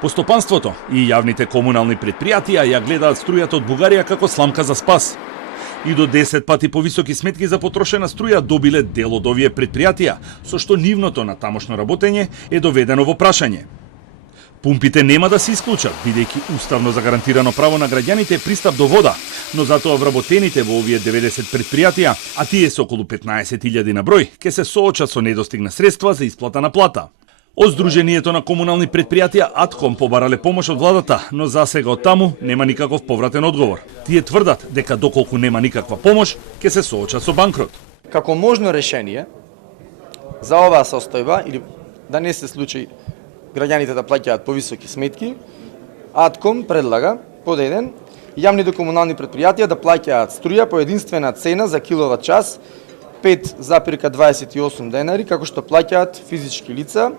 По стопанството и јавните комунални предпријатија ја гледаат струјата од Бугарија како сламка за спас. И до 10 пати повисоки сметки за потрошена струја добиле дел од овие предпријатија, со што нивното на тамошно работење е доведено во прашање. Пумпите нема да се исклучат, бидејќи уставно загарантирано право на граѓаните е пристап до вода, но затоа вработените во овие 90 предпријатија, а тие се околу 15.000 на број, ќе се соочат со недостиг на средства за исплата на плата. Од Сдруженијето на комунални предпријатија Атком побарале помош од владата, но засега од таму нема никаков повратен одговор. Тие тврдат дека доколку нема никаква помош, ќе се соочат со банкрот. Како можно решение за оваа состојба или да не се случи граѓаните да плаќаат повисоки сметки, Атком предлага под еден јавните комунални предпријатија да плаќаат струја по единствена цена за киловат час 5,28 денари, како што плаќаат физички лица,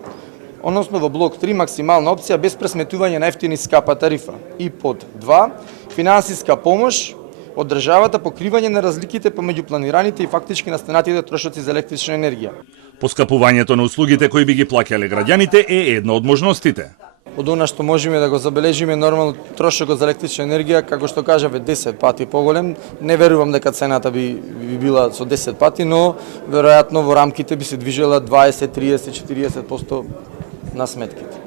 односно во блок 3 максимална опција без пресметување на ефтина и скапа тарифа. И под 2 финансиска помош од државата покривање на разликите помеѓу планираните и фактички настанатите трошоци за електрична енергија. Поскапувањето на услугите кои би ги плаќале граѓаните е една од можностите. Од она што можеме да го забележиме, нормално трошокот за електрична енергија, како што кажаве, 10 пати поголем. Не верувам дека цената би била со 10 пати, но веројатно во рамките би се движела 20, 30, 40% на сметките.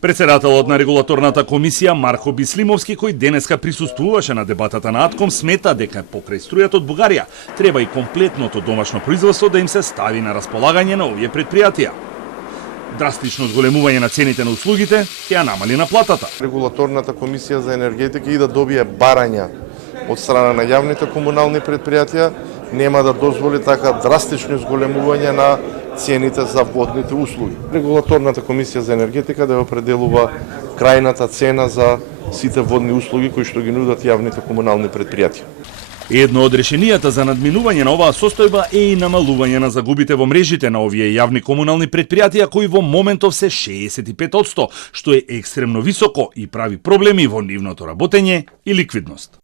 Председателот на регулаторната комисија Марко Бислимовски, кој денеска присуствуваше на дебатата на Атком, смета дека покрај струјата од Бугарија треба и комплетното домашно производство да им се стави на располагање на овие предпријатија. Драстично зголемување на цените на услугите ќе ја намали на платата. Регулаторната комисија за енергетика и да добие барања од страна на јавните комунални предпријатија нема да дозволи така драстично зголемување на цените за водните услуги. Регулаторната комисија за енергетика да определува крајната цена за сите водни услуги кои што ги нудат јавните комунални предпријатија. Едно од решенијата за надминување на оваа состојба е и намалување на загубите во мрежите на овие јавни комунални предпријатија кои во моментов се 65%, што е екстремно високо и прави проблеми во нивното работење и ликвидност.